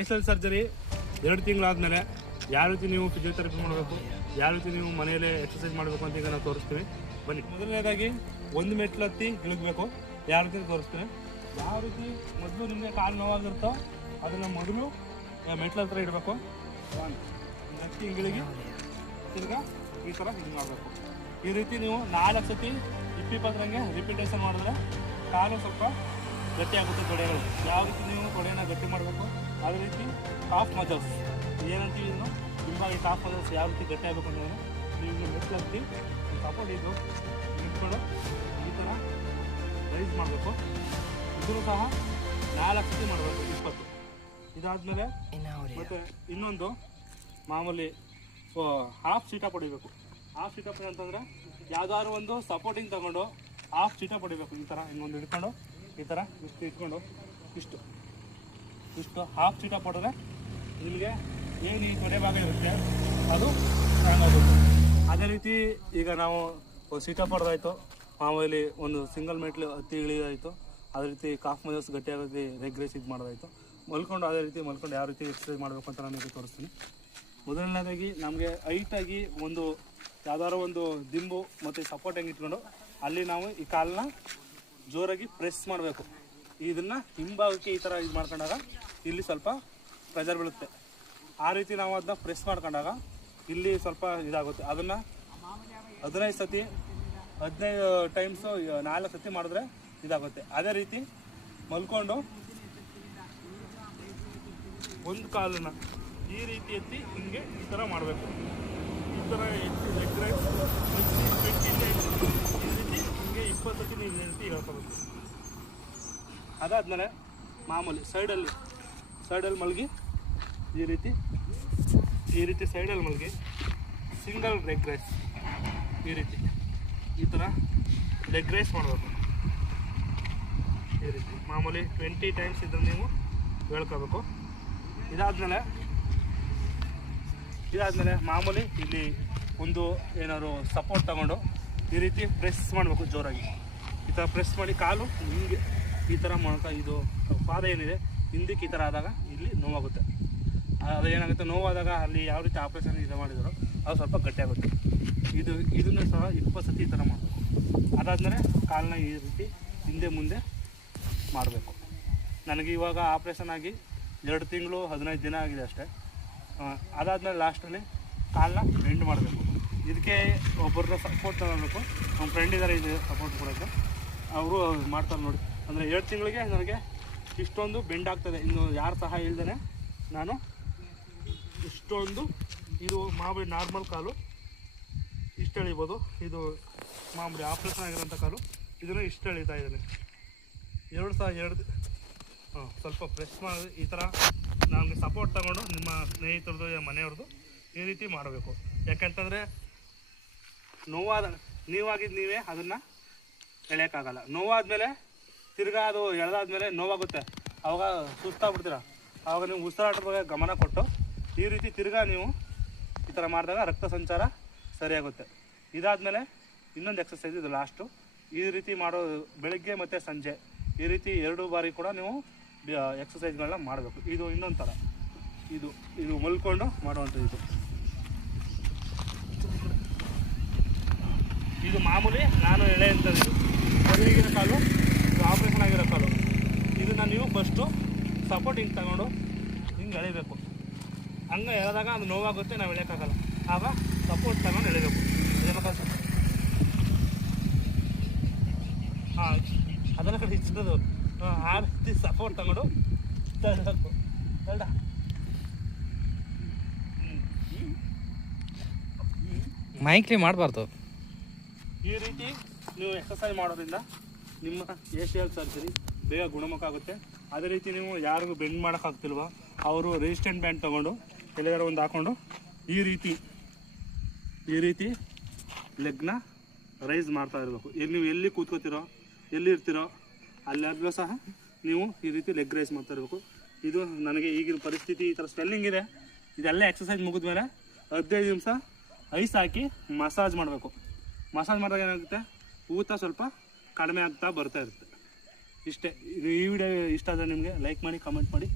ACL surgery 2 ತಿಂಗಳಾದಮೇಲೆ ಯಾವ ರೀತಿ ನೀವು ಫಿಸಿಯೋಥೆರಪಿ ಮಾಡಬೇಕು, ಯಾವ ರೀತಿ ನೀವು ಮನೆಯಲ್ಲೇ ಎಕ್ಸಸೈಸ್ ಮಾಡಬೇಕು ಅಂತ ಈಗ ನಾವು ತೋರಿಸ್ತೀವಿ. ಬನ್ನಿ. ಮೊದಲನೇದಾಗಿ 1 ಮೆಟ್ಲು ಹತ್ತಿ ಇಳಿದ್ಬೇಕು. ಯಾವ ರೀತಿ ತೋರಿಸ್ತೀವಿ. ಯಾವ ರೀತಿ ಮೊದಲು ನಿಮಗೆ ಕಾಲು ನೋವಾಗಿರುತ್ತೋ ಅದನ್ನು ಮೊದಲು ಮೆಟ್ಲ ಹತ್ರ ಇಡಬೇಕು. 1 ಹತ್ತಿ ಹಿಂಗಿಳಿಗಿ ತಿರ್ಗಾ ಈ ಥರ ಹಿಂಗೆ ಮಾಡಬೇಕು. ಈ ರೀತಿ ನೀವು 4 ಸತಿ 20 ರಿಪಿಟೇಷನ್ ಮಾಡಿದ್ರೆ ಕಾಲು ಸ್ವಲ್ಪ ಗಟ್ಟಿ ಆಗುತ್ತೆ ತೊಡೆಗಳು. ಯಾವ ರೀತಿ ನೀವು ತೊಡೆಯನ್ನು ಗಟ್ಟಿ ಮಾಡಬೇಕು ಅದೇ ರೀತಿ ಟಾಪ್ ಮಜಲ್ಸ್ ಏನಂತೀವಿ ಇದನ್ನು ಹಿಂಬಾಗಿ ಟಾಪ್ ಮಜಲ್ಸ್ ಯಾವ ರೀತಿ ಗಟ್ಟಿ ಆಗಬೇಕು ಅಂದರೆ ನೀವು ಮೆಟ್ಲು ಹತ್ತಿ ಸಪೋರ್ಟ್ ಇದು ನಿಂತ್ಕೊಂಡು ಈ ಥರ ರೈಸ್ ಮಾಡಬೇಕು. ಇದನ್ನು ಸಹ 4 ಸತಿ ಮಾಡಬೇಕು 20. ಇದಾದಮೇಲೆ ಮತ್ತು ಇನ್ನೊಂದು ಮಾಮೂಲಿ ಹಾಫ್ ಸೀಟಪ್ ಹೊಡಿಬೇಕು. ಹಾಫ್ ಸೀಟಪ್ ಅಂತಂದರೆ ಯಾವುದಾದ್ರು ಒಂದು ಸಪೋರ್ಟಿಂಗ್ ತಗೊಂಡು ಹಾಫ್ ಸೀಟಪ್ ಹೊಡಿಬೇಕು. ಈ ಥರ ಇನ್ನೊಂದು ಹಿಡ್ಕೊಂಡು ಈ ಥರ ಇಷ್ಟು ಇಟ್ಕೊಂಡು ಇಷ್ಟು ಹಾಫ್ ಸೀಟಪ್ ಹೊಡೆದ್ರೆ ನಿಮಗೆ ಏನು ಈ ತೊಡೆ ಭಾಗ ಇರುತ್ತೆ ಅದು ಸ್ಟ್ರಾಂಗ್ ಆಗುತ್ತೆ. ಅದೇ ರೀತಿ ಈಗ ನಾವು ಸೀಟಪ್ ಹೊಡೆದಾಯಿತು, ಮಾಮೂಲಿ ಒಂದು ಸಿಂಗಲ್ ಮೆಟ್ಲು ಹತ್ತಿ ಇಳಿದಾಯಿತು, ಅದೇ ರೀತಿ ಕಾಫ್ ಮಜಲ್ಸ್ ಗಟ್ಟಿಯಾಗಿ ರೆಗ್ರೆಸ್ ಇದು ಮಾಡೋದಾಯಿತು. ಮಲ್ಕೊಂಡು ಅದೇ ರೀತಿ ಮಲ್ಕೊಂಡು ಯಾವ ರೀತಿ ಎಕ್ಸಸೈಸ್ ಮಾಡಬೇಕು ಅಂತ ನಾನು ನಿಮಗೆ ತೋರಿಸ್ತೀನಿ. ಮೊದಲನೇದಾಗಿ ನಮಗೆ ಹೈಟಾಗಿ ಒಂದು ಯಾವ್ದಾದ್ರು ಒಂದು ದಿಂಬು ಮತ್ತು ಸಪೋರ್ಟ್ ಹೆಂಗೆ ಇಟ್ಕೊಂಡು ಅಲ್ಲಿ ನಾವು ಈ ಕಾಲನ್ನ ಜೋರಾಗಿ ಪ್ರೆಸ್ ಮಾಡಬೇಕು. ಇದನ್ನು ಹಿಂಭಾಗಕ್ಕೆ ಈ ಥರ ಇದು ಮಾಡ್ಕೊಂಡಾಗ ಇಲ್ಲಿ ಸ್ವಲ್ಪ ಪ್ರೆಷರ್ ಬೀಳುತ್ತೆ. ಆ ರೀತಿ ನಾವು ಅದನ್ನ ಪ್ರೆಸ್ ಮಾಡ್ಕೊಂಡಾಗ ಇಲ್ಲಿ ಸ್ವಲ್ಪ ಇದಾಗುತ್ತೆ. ಅದನ್ನು 15 ಸತಿ 15 ಟೈಮ್ಸು 4 ಸತಿ ಮಾಡಿದ್ರೆ ಇದಾಗುತ್ತೆ. ಅದೇ ರೀತಿ ಮಲ್ಕೊಂಡು ಒಂದು ಕಾಲನ್ನ ಈ ರೀತಿ ಎತ್ತಿ ಹಿಂಗೆ ಈ ಥರ ಮಾಡಬೇಕು. ಈ ಥರ ಎತ್ತಿ ಲೆಗ್ ರೈಸ್ ಈ ರೀತಿ ಹಿಂಗೆ 20 ಸತಿ ನೀವು ಎತ್ತಿ ಹೇಳ್ಕೋಬೇಕು. ಅದಾದಮೇಲೆ ಮಾಮೂಲಿ ಸೈಡಲ್ಲಿ ಮಲಗಿ ಈ ರೀತಿ ಸೈಡಲ್ಲಿ ಮಲಗಿ ಸಿಂಗಲ್ ಲೆಗ್ ರೈಸ್ ಈ ಥರ ಲೆಗ್ ರೈಸ್ ಮಾಡಬೇಕು. ಈ ರೀತಿ ಮಾಮೂಲಿ 20 ಟೈಮ್ಸ್ ಇದನ್ನು ನೀವು ಹೇಳ್ಕೋಬೇಕು. ಇದಾದಮೇಲೆ ಮಾಮೂಲಿ ಇಲ್ಲಿ ಒಂದು ಏನಾದ್ರು ಸಪೋರ್ಟ್ ತಗೊಂಡು ಈ ರೀತಿ ಪ್ರೆಸ್ ಮಾಡಬೇಕು ಜೋರಾಗಿ. ಈ ಥರ ಪ್ರೆಸ್ ಮಾಡಿ ಕಾಲು ಹಿಂಗೆ ಈ ಥರ ಮಾಡ್ತಾ ಇದು ಪಾದ ಏನಿದೆ ಹಿಂದಕ್ಕೆ ಈ ಥರ ಆದಾಗ ಇಲ್ಲಿ ನೋವಾಗುತ್ತೆ. ಅದು ಏನಾಗುತ್ತೆ, ನೋವಾದಾಗ ಅಲ್ಲಿ ಯಾವ ರೀತಿ ಆಪ್ರೇಷನ್ ಇದು ಮಾಡಿದಾರೋ ಅದು ಸ್ವಲ್ಪ ಗಟ್ಟಿಯಾಗುತ್ತೆ. ಇದನ್ನು ಸಹ 20 ಸತಿ ಈ ಥರ ಮಾಡಬೇಕು. ಅದಾದಮೇಲೆ ಕಾಲನ್ನ ಈ ರೀತಿ ಹಿಂದೆ ಮುಂದೆ ಮಾಡಬೇಕು. ನನಗೆ ಇವಾಗ ಆಪ್ರೇಷನ್ ಆಗಿ 2 ತಿಂಗಳು 15 ದಿನ ಆಗಿದೆ ಅಷ್ಟೇ. ಅದಾದಮೇಲೆ ಲಾಸ್ಟಲ್ಲಿ ಕಾಲನ್ನ ಬೆಂಡ್ ಮಾಡಬೇಕು. ಇದಕ್ಕೆ ಒಬ್ಬರನ್ನ ಸಪೋರ್ಟ್ ತಗೊಳ್ಬೇಕು. ನಮ್ಮ ಫ್ರೆಂಡ್ ಇದ್ದಾರೆ ಇದು ಸಪೋರ್ಟ್ ಕೊಡೋಕ್ಕೆ, ಅವರು ಮಾಡ್ತಾರೆ ನೋಡಿ. ಅಂದರೆ 2 ತಿಂಗಳಿಗೆ ನನಗೆ ಇಷ್ಟೊಂದು ಬೆಂಡ್ ಆಗ್ತದೆ. ಇನ್ನು ಯಾರು ಸಹ ಇಲ್ದೇ ನಾನು ಇಷ್ಟೊಂದು ಇದು ಮಾಮೂಲಿ ನಾರ್ಮಲ್ ಕಾಲು ಇಷ್ಟು ಎಳಿಬೋದು. ಇದು ಮಾಮೂಲಿ ಆಪ್ರೇಷನ್ ಆಗಿರೋಂಥ ಕಾಲು ಇದನ್ನು ಇಷ್ಟು ಎಳಿತಾ ಇದ್ದೀನಿ. 2 ಸ್ವಲ್ಪ ಪ್ರೆಸ್ ಮಾಡಿ ಈ ಥರ ನಮಗೆ ಸಪೋರ್ಟ್ ತಗೊಂಡು ನಿಮ್ಮ ಸ್ನೇಹಿತರದ್ದು ಮನೆಯವ್ರದ್ದು ಈ ರೀತಿ ಮಾಡಬೇಕು. ಯಾಕೆಂತಂದರೆ ನೀವಾಗಿದ್ದು ನೀವೇ ಅದನ್ನು ಎಳೆಯೋಕ್ಕಾಗಲ್ಲ. ನೋವಾದಮೇಲೆ ತಿರ್ಗಾ ಅದು ಎಳೆದಾದ್ಮೇಲೆ ನೋವಾಗುತ್ತೆ. ಆವಾಗ ಸುಸ್ತಾಗ್ಬಿಡ್ತೀರ. ಆವಾಗ ನೀವು ಉಸಿರಾಟದ ಬಗ್ಗೆ ಗಮನ ಕೊಟ್ಟು ಈ ರೀತಿ ತಿರ್ಗಾ ನೀವು ಈ ಥರ ಮಾಡಿದಾಗ ರಕ್ತ ಸಂಚಾರ ಸರಿಯಾಗುತ್ತೆ. ಇದಾದಮೇಲೆ ಇನ್ನೊಂದು ಎಕ್ಸಸೈಸ್ ಇದು ಲಾಸ್ಟು. ಈ ರೀತಿ ಮಾಡೋದು ಬೆಳಗ್ಗೆ ಮತ್ತು ಸಂಜೆ ಈ ರೀತಿ 2 ಬಾರಿ ಕೂಡ ನೀವು ಎಕ್ಸಸೈಸ್ಗಳನ್ನ ಮಾಡಬೇಕು. ಇದು ಇನ್ನೊಂದು ಥರ ಇದು ಮಲ್ಕೊಂಡು ಮಾಡುವಂಥದ್ದು. ಇದು ಮಾಮೂಲಿ ನಾನು ಎಳೆಯಂಥದ್ದು ಮದುವೆಗಿರೋ ಕಾಲು, ಇದು ಆಪ್ರೇಷನ್ ಆಗಿರೋ ಕಾಲು. ಇದನ್ನು ನೀವು ಫಸ್ಟು ಸಪೋರ್ಟ್ ಹಿಂಗೆ ತಗೊಂಡು ಹಿಂಗೆ ಎಳಿಬೇಕು. ಹಂಗೆ ಎಳೆದಾಗ ಅದು ನೋವಾಗುತ್ತೆ, ನಾವು ಎಳೆಯೋಕ್ಕಾಗಲ್ಲ. ಆಗ ಸಪೋರ್ಟ್ ತಗೊಂಡು ಎಳಿಬೇಕು. ಹಾಂ, ಅದನ್ನು ಕಡೆ ಇಚ್ಚದು ಆ ರೀತಿ ಸಪೋರ್ಟ್ ತಗೊಂಡು ತಳ್ಳಬೇಕು. ಮೈಕ್ಲಿ ಮಾಡಬಾರ್ದು. ಈ ರೀತಿ ನೀವು ಎಕ್ಸಸೈಸ್ ಮಾಡೋದ್ರಿಂದ ನಿಮ್ಮ ACL ಸರ್ಜರಿ ಬೇಗ ಗುಣಮುಖ ಆಗುತ್ತೆ. ಅದೇ ರೀತಿ ನೀವು ಯಾರಿಗೂ ಬೆಂಡ್ ಮಾಡೋಕ್ಕಾಗ್ತಿಲ್ವ ಅವರು ರೆಸಿಸ್ಟೆಂಟ್ ಬ್ಯಾಂಡ್ ತೊಗೊಂಡು ಎಲ್ಲಾರು ಒಂದು ಹಾಕ್ಕೊಂಡು ಈ ರೀತಿ ಲೆಗ್ನ ರೈಸ್ ಮಾಡ್ತಾ ಇರಬೇಕು. ನೀವು ಎಲ್ಲಿ ಕೂತ್ಕೋತಿರೋ ಎಲ್ಲಿ ಇರ್ತೀರೋ ಅಲ್ಲೆಲ್ಲೂ ಸಹ ನೀವು ಈ ರೀತಿ ಲೆಗ್ ರೈಸ್ ಮಾಡ್ತಾ ಇರಬೇಕು. ಇದು ನನಗೆ ಈಗಿನ ಪರಿಸ್ಥಿತಿ ಈ ಥರ ಸ್ವೆಲ್ಲಿಂಗ್ ಇದೆ. ಇದೆಲ್ಲ ಎಕ್ಸಸೈಸ್ ಮುಗಿದ್ಮೇಲೆ 15 ನಿಮಿಷ ಐಸ್ ಹಾಕಿ ಮಸಾಜ್ ಮಾಡಬೇಕು. ಮಸಾಜ್ ಮಾಡಿದಾಗ ಏನಾಗುತ್ತೆ, ಊತ ಸ್ವಲ್ಪ ಕಡಿಮೆ ಆಗ್ತಾ ಬರ್ತಾ ಇರುತ್ತೆ. ಇಷ್ಟೇ. ಈ ವಿಡಿಯೋ ಇಷ್ಟ ಆದರೆ ನಿಮಗೆ ಲೈಕ್ ಮಾಡಿ, ಕಮೆಂಟ್ ಮಾಡಿ.